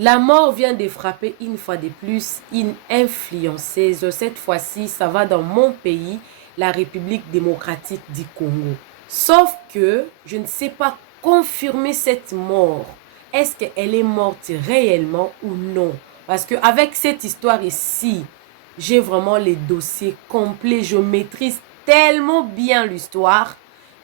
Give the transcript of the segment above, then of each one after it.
La mort vient de frapper une fois de plus une influenceuse. Cette fois-ci, ça va dans mon pays, la République démocratique du Congo. Sauf que je ne sais pas confirmer cette mort. Est-ce qu'elle est morte réellement ou non? Parce qu'avec cette histoire ici, j'ai vraiment les dossiers complets. Je maîtrise tellement bien l'histoire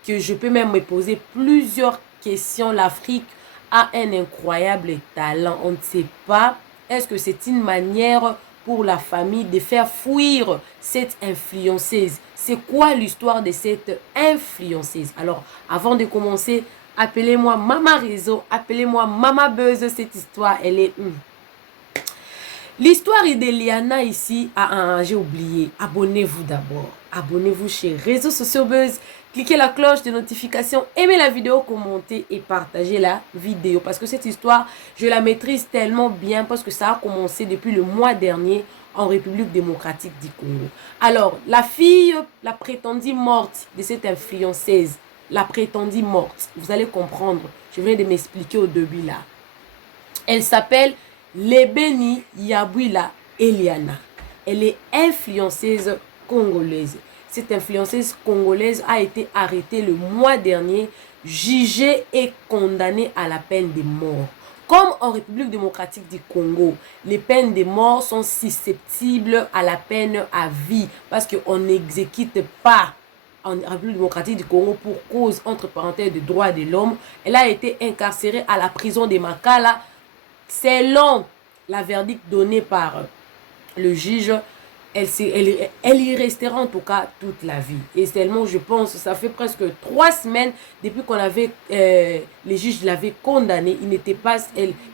que je peux même me poser plusieurs questions. L'Afrique a un incroyable talent. On ne sait pas, est-ce que c'est une manière pour la famille de faire fuir cette influenceuse? C'est quoi l'histoire de cette influenceuse? Alors, avant de commencer, appelez-moi Mama Réseau, appelez-moi Mama Buzz. Cette histoire, elle est... L'histoire de Liana ici, j'ai oublié. Abonnez-vous d'abord. Abonnez-vous chez Réseaux Sociaux Buzz. Cliquez la cloche de notification, aimez la vidéo, commentez et partagez la vidéo. Parce que cette histoire, je la maîtrise tellement bien parce que ça a commencé depuis le mois dernier en République démocratique du Congo. Alors, la fille, la prétendue morte de cette influenceuse, la prétendue morte, vous allez comprendre, je viens de m'expliquer au début là. Elle s'appelle Lebeni Yabwila Eliana. Elle est influenceuse congolaise. Cette influenceuse congolaise a été arrêtée le mois dernier, jugée et condamnée à la peine de mort. Comme en République démocratique du Congo, les peines de mort sont susceptibles à la peine à vie parce qu'on n'exécute pas en République démocratique du Congo pour cause, entre parenthèses, de droits de l'homme. Elle a été incarcérée à la prison de Makala. Selon la verdict donné par le juge, elle y restera en tout cas toute la vie. Et seulement, je pense, ça fait presque 3 semaines depuis qu'on avait, les juges l'avaient condamnée.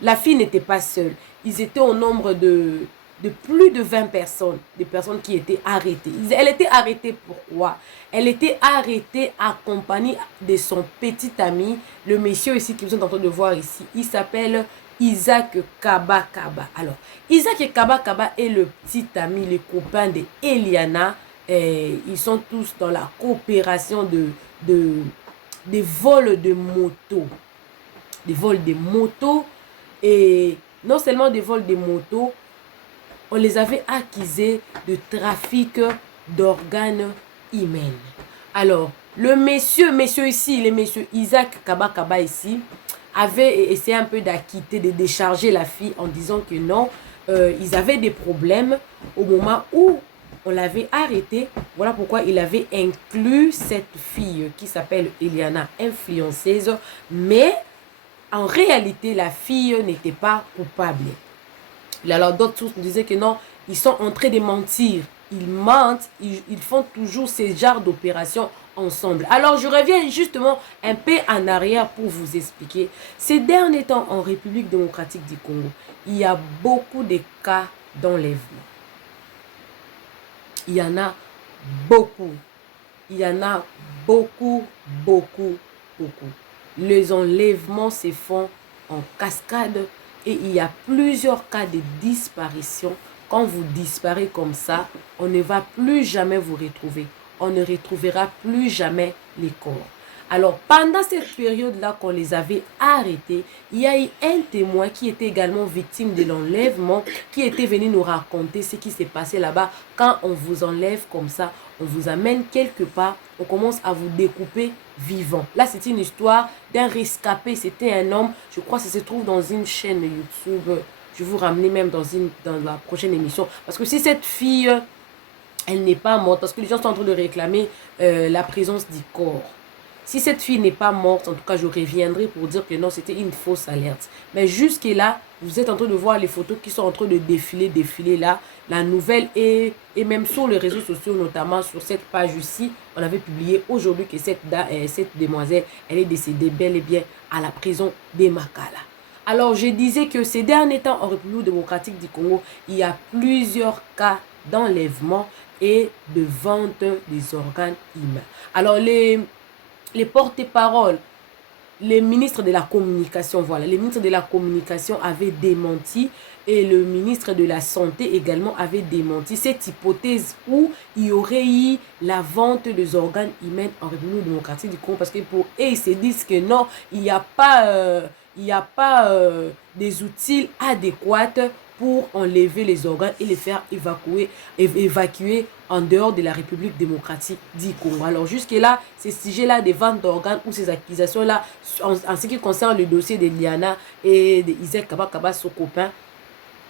La fille n'était pas seule. Ils étaient au nombre de plus de 20 personnes, des personnes qui étaient arrêtées. Elle était arrêtée pourquoi? Elle était arrêtée accompagnée de son petit ami, le monsieur ici que vous êtes en train de voir ici. Il s'appelle Isaac Kaba Kaba. Alors, Isaac Kaba Kaba est le petit ami, le copain de Eliana. Ils sont tous dans la coopération des vols de motos. Des vols de motos. Et non seulement des vols de motos, on les avait accusés de trafic d'organes humains. Alors, le monsieur ici, le monsieur Isaac Kaba Kaba ici, avait essayé un peu d'acquitter, de décharger la fille en disant que non, ils avaient des problèmes au moment où on l'avait arrêté. Voilà pourquoi il avait inclus cette fille qui s'appelle Eliana, influenceuse. Mais en réalité, la fille n'était pas coupable. Alors d'autres sources nous disaient que non, ils sont en train de mentir. Ils mentent, ils font toujours ces genres d'opérations ensemble. Alors je reviens justement un peu en arrière pour vous expliquer. Ces derniers temps en République démocratique du Congo, il y a beaucoup de cas d'enlèvement. Il y en a beaucoup. Il y en a beaucoup. Les enlèvements se font en cascade et il y a plusieurs cas de disparition. Quand vous disparaissez comme ça, on ne va plus jamais vous retrouver. On ne retrouvera plus jamais les corps. Alors, pendant cette période-là qu'on les avait arrêtés, il y a eu un témoin qui était également victime de l'enlèvement, qui était venu nous raconter ce qui s'est passé là-bas. Quand on vous enlève comme ça, on vous amène quelque part, on commence à vous découper vivant. Là, c'est une histoire d'un rescapé. C'était un homme, je crois que ça se trouve dans une chaîne YouTube. Je vais vous ramener même dans la prochaine émission. Parce que si cette fille, elle n'est pas morte, parce que les gens sont en train de réclamer la présence du corps. Si cette fille n'est pas morte, en tout cas, je reviendrai pour dire que non, c'était une fausse alerte. Mais jusque-là, vous êtes en train de voir les photos qui sont en train de défiler là. La nouvelle et même sur les réseaux sociaux, notamment sur cette page ici, on avait publié aujourd'hui que cette demoiselle, elle est décédée bel et bien à la prison de Makala. Alors, je disais que ces derniers temps, en République démocratique du Congo, il y a plusieurs cas d'enlèvement et de vente des organes humains. Alors, les porte-paroles, les ministres de la communication, voilà, les ministres de la communication avaient démenti et le ministre de la Santé également avait démenti cette hypothèse où il y aurait eu la vente des organes humains en République démocratique du Congo parce que pour eux, ils se disent que non, il n'y a pas il n'y a pas des outils adéquats pour enlever les organes et les faire évacuer en dehors de la République démocratique du Congo. Alors jusque-là, ces sujets-là des ventes d'organes ou ces accusations-là, en ce qui concerne le dossier de Liana et de Isaac Kabakaba, son copain,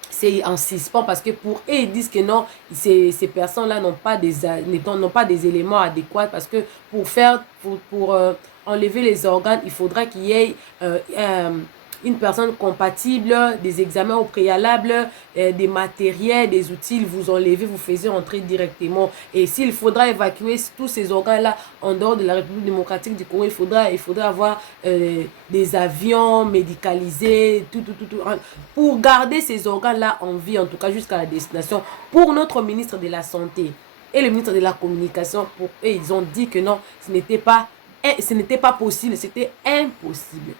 c'est en suspens parce que pour eux, ils disent que non, ces personnes-là n'ont pas des éléments adéquats parce que pour enlever les organes, il faudra qu'il y ait une personne compatible, des examens au préalable, des matériels, des outils, vous enlevez, vous faisiez entrer directement. Et s'il faudra évacuer tous ces organes-là en dehors de la République démocratique du Congo, il faudra avoir des avions médicalisés, tout, pour garder ces organes-là en vie, en tout cas jusqu'à la destination, pour notre ministre de la Santé et le ministre de la Communication. Pour eux, ils ont dit que non, ce n'était pas possible, c'était impossible.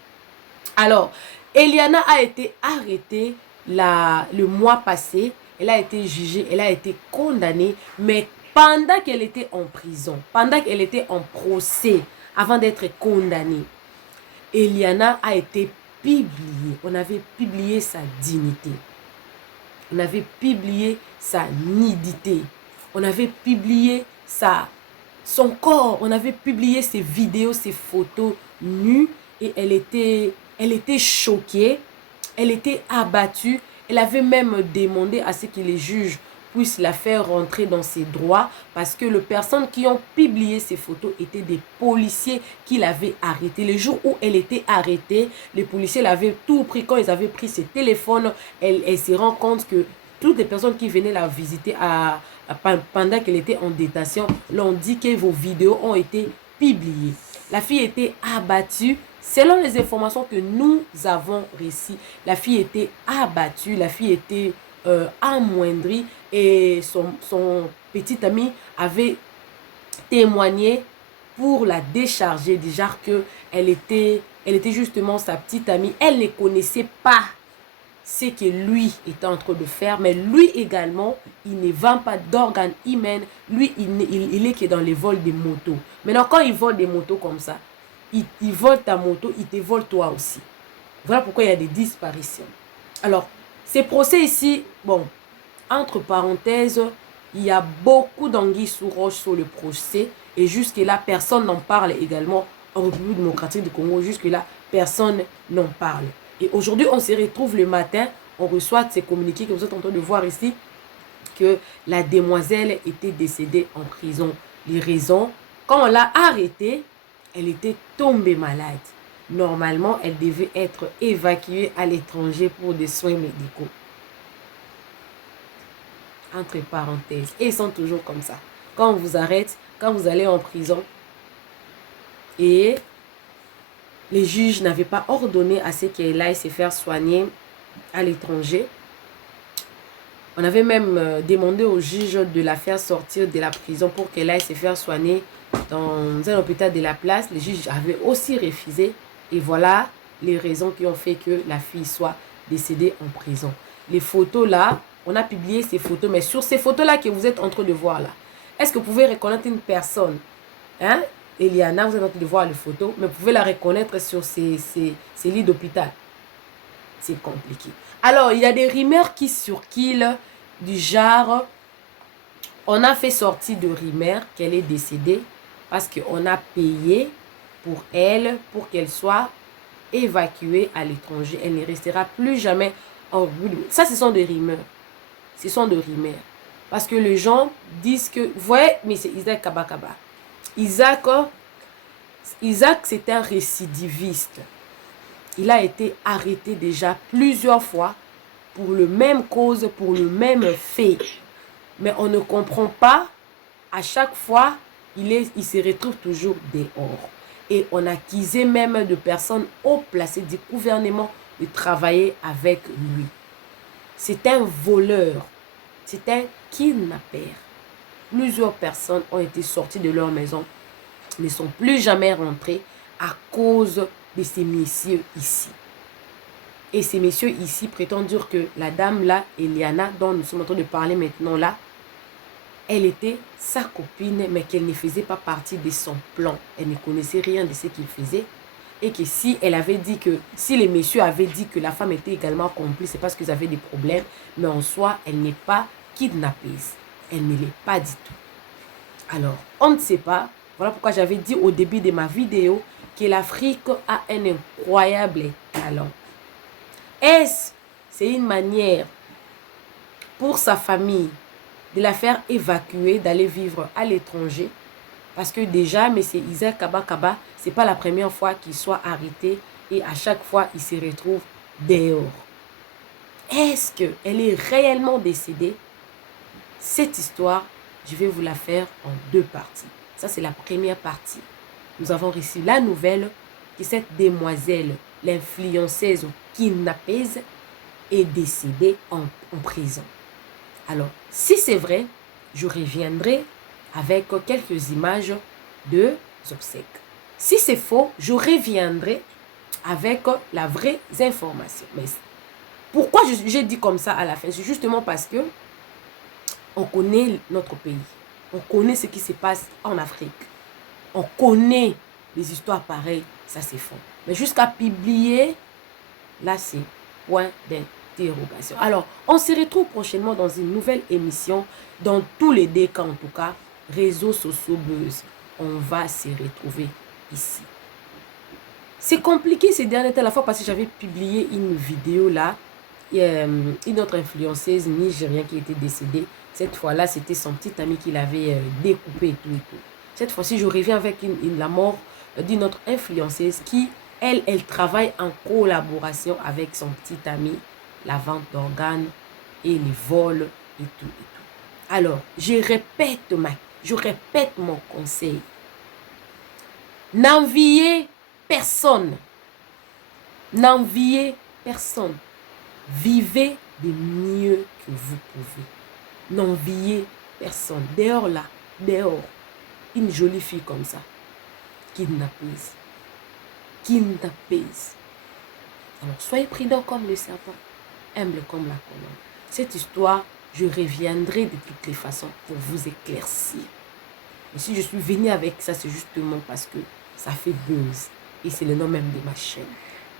Alors, Eliana a été arrêtée le mois passé. Elle a été jugée, elle a été condamnée. Mais pendant qu'elle était en prison, pendant qu'elle était en procès, avant d'être condamnée, Eliana a été publiée. On avait publié sa dignité. On avait publié sa nudité. On avait publié son corps. On avait publié ses vidéos, ses photos nues. Et elle était choquée, elle était abattue, elle avait même demandé à ce que les juges puissent la faire rentrer dans ses droits parce que les personnes qui ont publié ces photos étaient des policiers qui l'avaient arrêtée. Le jour où elle était arrêtée, les policiers l'avaient tout pris. Quand ils avaient pris ses téléphones, elle se rend compte que toutes les personnes qui venaient la visiter pendant qu'elle était en détention l'ont dit que vos vidéos ont été publiées. La fille était abattue. Selon les informations que nous avons reçues, la fille était abattue, la fille était amoindrie et son petit ami avait témoigné pour la décharger, déjà qu'elle était justement sa petite amie. Elle ne connaissait pas ce que lui était en train de faire, mais lui également, il ne vend pas d'organes humains. Lui, il est que dans les vols des motos. Maintenant, quand il vole des motos comme ça, il vole ta moto, il te vole toi aussi. Voilà pourquoi il y a des disparitions. Alors, ces procès ici, bon, entre parenthèses, il y a beaucoup d'anguilles sous roche sur le procès. Et jusque-là, personne n'en parle également en République démocratique du Congo. Jusque-là, personne n'en parle. Et aujourd'hui, on se retrouve le matin, on reçoit ces communiqués que vous êtes en train de voir ici, que la demoiselle était décédée en prison. Les raisons, quand on l'a arrêtée, elle était tombée malade. Normalement, elle devait être évacuée à l'étranger pour des soins médicaux. Entre parenthèses. Et ils sont toujours comme ça. Quand on vous arrête, quand vous allez en prison, et les juges n'avaient pas ordonné à ce qu'elle aille se faire soigner à l'étranger. On avait même demandé au juge de la faire sortir de la prison pour qu'elle aille se faire soigner dans un hôpital de la place. Les juges avaient aussi refusé. Et voilà les raisons qui ont fait que la fille soit décédée en prison. Les photos là, on a publié ces photos. Mais sur ces photos là que vous êtes en train de voir là, est-ce que vous pouvez reconnaître une personne? Hein? Eliana, vous êtes en train de voir les photos, mais vous pouvez la reconnaître sur ces lits d'hôpital. C'est compliqué. Alors, il y a des rumeurs qui circulent du genre, on a fait sortir de rumeurs qu'elle est décédée parce qu'on a payé pour elle, pour qu'elle soit évacuée à l'étranger. Elle ne restera plus jamais en République. Ça, ce sont des rumeurs. Ce sont des rumeurs. Parce que les gens disent que, vous voyez, mais c'est Isaac Kabakaba. Isaac, c'est un récidiviste. Il a été arrêté déjà plusieurs fois pour le même cause, pour le même fait. Mais on ne comprend pas, à chaque fois, il se retrouve toujours dehors. Et on accusait même de personnes haut placées du gouvernement de travailler avec lui. C'est un voleur, c'est un kidnappeur. Plusieurs personnes ont été sorties de leur maison, ne sont plus jamais rentrées à cause de ces messieurs ici. Et ces messieurs ici prétendent dire que la dame là, Eliana, dont nous sommes en train de parler maintenant là, elle était sa copine, mais qu'elle ne faisait pas partie de son plan. Elle ne connaissait rien de ce qu'il faisait. Et que si elle avait dit que, si les messieurs avaient dit que la femme était également complice, c'est parce qu'ils avaient des problèmes. Mais en soi, elle n'est pas kidnappeuse. Elle ne l'est pas du tout. Alors, on ne sait pas. Voilà pourquoi j'avais dit au début de ma vidéo que l'Afrique a un incroyable talent. Est-ce c'est une manière pour sa famille de la faire évacuer, d'aller vivre à l'étranger? Parce que déjà, M. Isaac Kaba, ce n'est pas la première fois qu'il soit arrêté et à chaque fois, il se retrouve dehors. Est-ce qu'elle est réellement décédée? Cette histoire, je vais vous la faire en 2 parties. Ça, c'est la première partie. Nous avons reçu la nouvelle que cette demoiselle, l'influenceuse kidnappeuse, est décédée en prison. Alors, si c'est vrai, je reviendrai avec quelques images de obsèques. Si c'est faux, je reviendrai avec la vraie information. Mais pourquoi j'ai dit comme ça à la fin? C'est justement parce que on connaît notre pays. On connaît ce qui se passe en Afrique. On connaît les histoires pareilles, ça c'est faux. Mais jusqu'à publier, là c'est point d'interrogation. Alors, on se retrouve prochainement dans une nouvelle émission, dans tous les deux cas en tout cas, réseaux sociaux buzz. On va se retrouver ici. C'est compliqué ces derniers temps, à la fois parce que j'avais publié une vidéo là, une autre influenceuse nigérienne qui était décédée. Cette fois-là, c'était son petit ami qui l'avait découpé et tout et tout. Cette fois-ci, je reviens avec la mort d'une autre influenceuse qui, elle travaille en collaboration avec son petit ami, la vente d'organes et les vols et tout et tout. Alors, je répète mon conseil. N'enviez personne. N'enviez personne. Vivez de mieux que vous pouvez. N'enviez personne. Dehors là, dehors, une jolie fille comme ça, kidnappeuse. Kidnappeuse. Alors soyez prudents comme le serpent, humble comme la colombe. Cette histoire, je reviendrai de toutes les façons pour vous éclaircir. Mais si je suis venue avec ça, c'est justement parce que ça fait buzz. Et c'est le nom même de ma chaîne.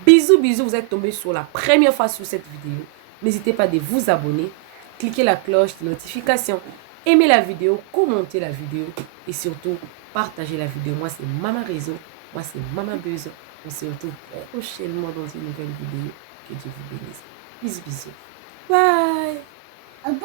Bisous, bisous, vous êtes tombé sur la première fois sur cette vidéo. N'hésitez pas de vous abonner, cliquez la cloche de notification, aimez la vidéo, commentez la vidéo et surtout, partagez la vidéo. Moi, c'est Maman Réseau, moi, c'est Maman Buzz. On se retrouve prochainement dans une nouvelle vidéo. Que Dieu vous bénisse. Bisous, bisous. Bye.